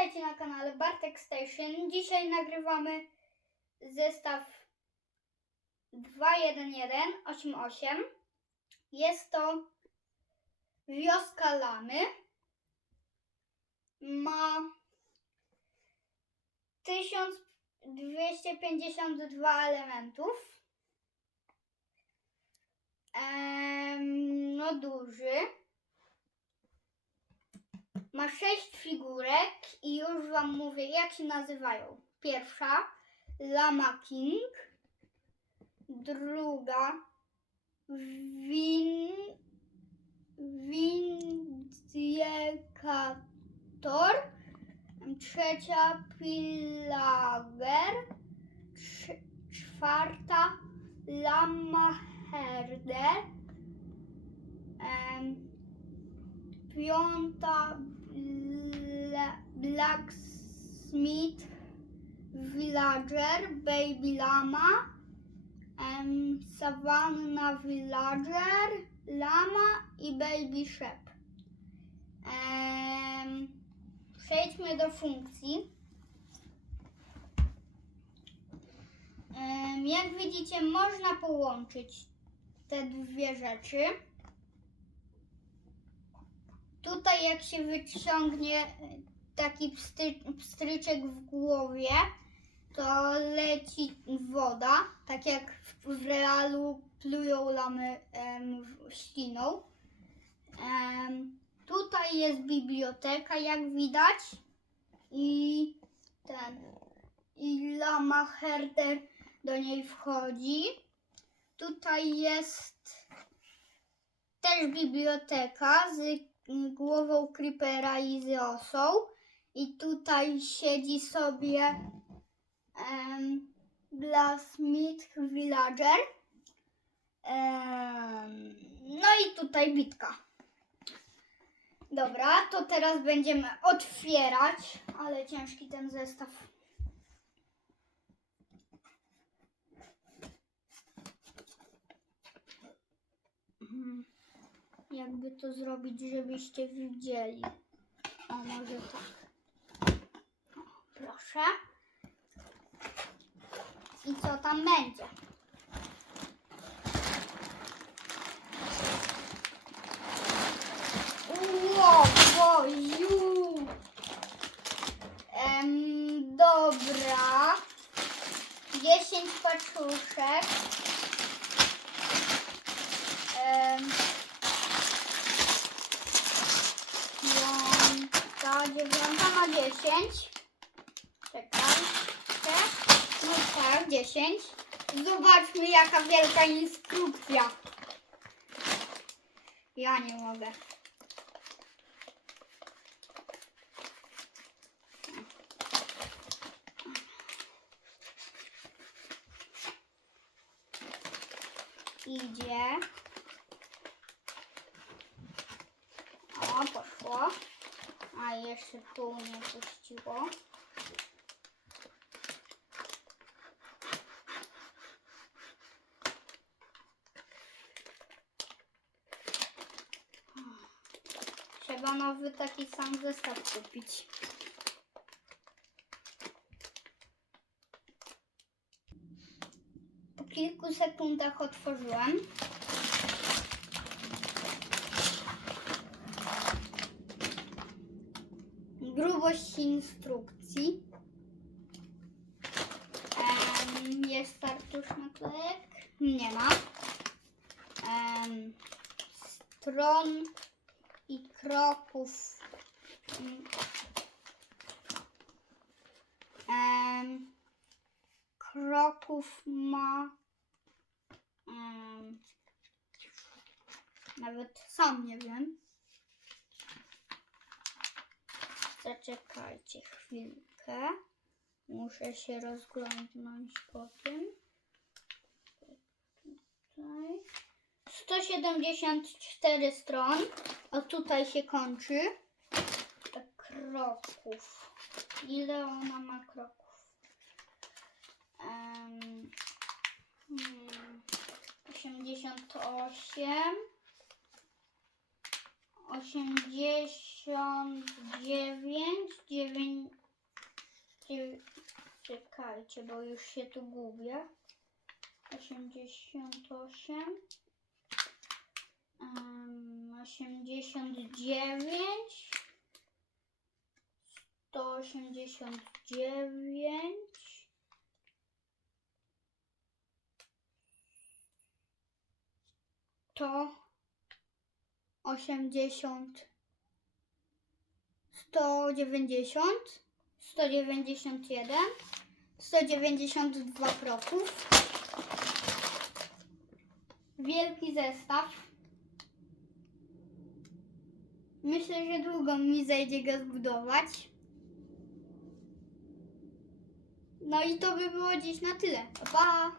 Witajcie na kanale Bartek Station. Dzisiaj nagrywamy zestaw 21188. Jest to wioska Lamy. Ma 1252 elementów. Em, no duży. Ma sześć figurek i już Wam mówię, jak się nazywają. Pierwsza Lama King, druga Win Windiekator, trzecia Pilager, czwarta Lama Herder, em, piąta Blacksmith Villager Baby Lama em, Savannah Villager Lama i Baby Shep. Em, Przejdźmy do funkcji. Em, Jak widzicie można połączyć te dwie rzeczy. Tutaj jak się wyciągnie taki pstry, pstryczek w głowie, to leci woda, tak jak w, w realu plują lamy em, śliną. Em, tutaj jest biblioteka, jak widać. I ten i lama herder do niej wchodzi. Tutaj jest też biblioteka z głową Creepera i z osą. I tutaj siedzi sobie um, Villager. Em, no i tutaj bitka. Dobra, to teraz będziemy otwierać, ale ciężki ten zestaw. Mhm. Jakby to zrobić, żebyście widzieli. O, może tak. I co tam będzie? Wow, dobra. 10 paczuszek. Piąta, dziewiąta 10. 10. Zobaczmy jaka wielka instrukcja. Ja nie mogę. Idzie. O, poszło. A jeszcze pół nie puściło. Trzeba nowy taki sam zestaw kupić. Po kilku sekundach otworzyłem. grubość instrukcji. Em, jest fartusz naklejek? Nie ma. Em, stron kroków. Em, kroków ma. em, nawet sam nie wiem. Zaczekajcie chwilkę. Muszę się rozglądnąć po tym. Tutaj. 174 stron. O tutaj się kończy. Kroków. Ile ona ma kroków? Hmm, 88 osiemdziesiąt dziewięć, dziewięć, Czekajcie, bo już się tu gubię. 88. em, 89. 189. To 80. 190. 191. 192 kroków. Wielki zestaw. Myślę, że długo mi zajdzie go zbudować. No i to by było dziś na tyle. Pa!